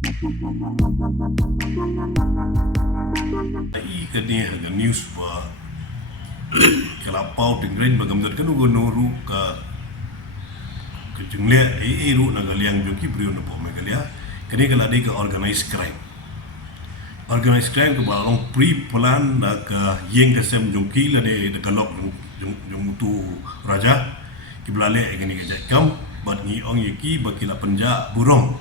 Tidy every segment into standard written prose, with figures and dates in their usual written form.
Kani haga news ba kalapau tingren bagamdat kan ugo noru ka kejungle ru nagaliang joki brio na po megalia kani kala de ka organized crime ke balong pre plan na ka yeng ka sem joki la de kalok jong tu raja ki blale kani ka jakam bat ni ong yeki bakila panja burong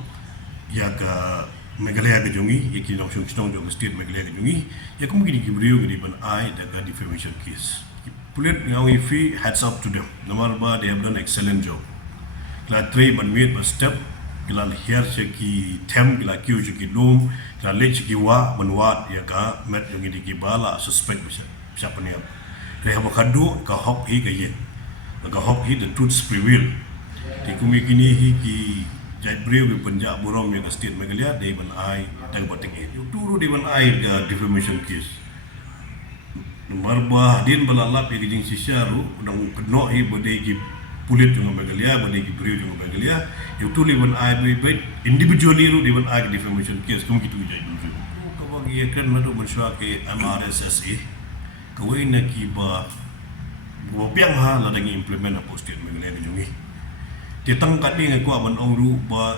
ya ka Meghalaya ke jungi, ya kini langsung jong state Meghalaya ke jungi, ya kemungkinan kibrio ke ban I daga defamation case. Pulit ngau ifi heads up to them. Nomor ba they have done excellent job. Kila tray ban wait ba step, kila here ki tem, kila kiu ki dom, kila lech ki wa banwat ya ka met jungi di bala suspect bisa peniap. Kaya bakado ka hop hi ke ye, ka hop hi the truth prevail. Di kemungkinan hi ki Jai beliau di penjak burung yang state Meghalaya dia ban ai tang bating itu turu dia ban ai ke defamation case marba din balalap yang jing sisaru udang keno hi bade ki pulit dengan Meghalaya bade ki beliau dengan Meghalaya itu tuli ban ai be individually ru dia ban ai defamation case kamu gitu jai dulu kau bagi kan madu mensua ke MRSSE kau ini ki ba piang ha la dangi implement apa state Meghalaya ke jungi Titang kat ni aku aman ong ru ba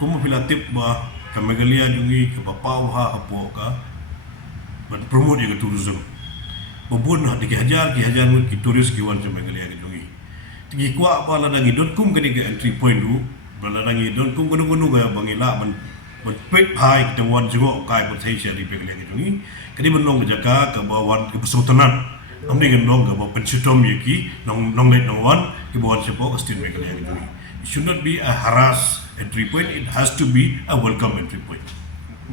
kumu filatip ba ka Meghalaya jungi ke bapau ha apo ka ban promote ke tourism bobun ha ki hajar mut ki turis ki wan ke Meghalaya ke jungi tigi kwa apa la dangi .com ke entry point ru bala dangi .com gunu ga bangila ban pek hai kita wan juga kai pot hai share di Meghalaya ke jungi kadi benong jaga ke bawan ke sultanat Ambil gendong ke bawa pencutom yaki nong let nong wan ke bawa siapa ke state Meghalaya ke jungi. It should not be a harass entry point. It has to be a welcome entry point.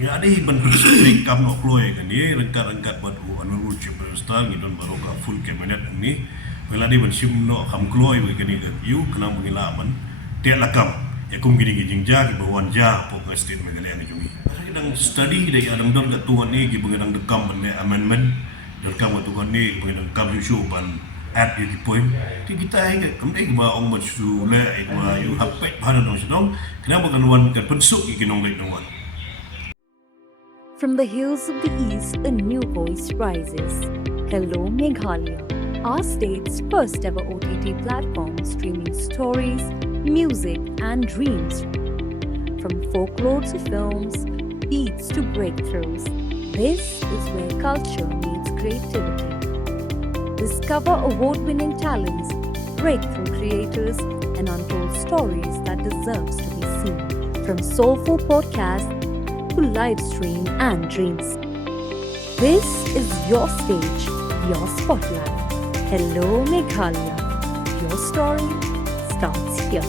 Ya ada hiban respect kam nok kloy kan ni rengkat buat anu chipper star ngidon baru ka full cabinet ni. Wala di ban sim no kam kloy we kan ni you kena mengilaman dia lakam ya kum gini gini ja ke bawa ja pok ke state Meghalaya ke jungi. Sedang study dia adang dor kat tuan ni ke bengadang dekam benda amendment dan kamu tu kan ni mengenai kamu show ban at di point di kita ingat kemudian ba ong masu le ba you have pet bahan dong sedong kenapa kan wan kan pensuk ikinong lek wan. From the hills of the east, a new voice rises. Hello Meghalaya, our state's first ever OTT platform streaming stories, music and dreams. From folklore to films, beats to breakthroughs, this is where culture meets creativity. Discover award-winning talents, breakthrough creators, and untold stories that deserves to be seen. From soulful podcasts to live stream and dreams. This is your stage, your spotlight. Hello Meghalaya. Your story starts here.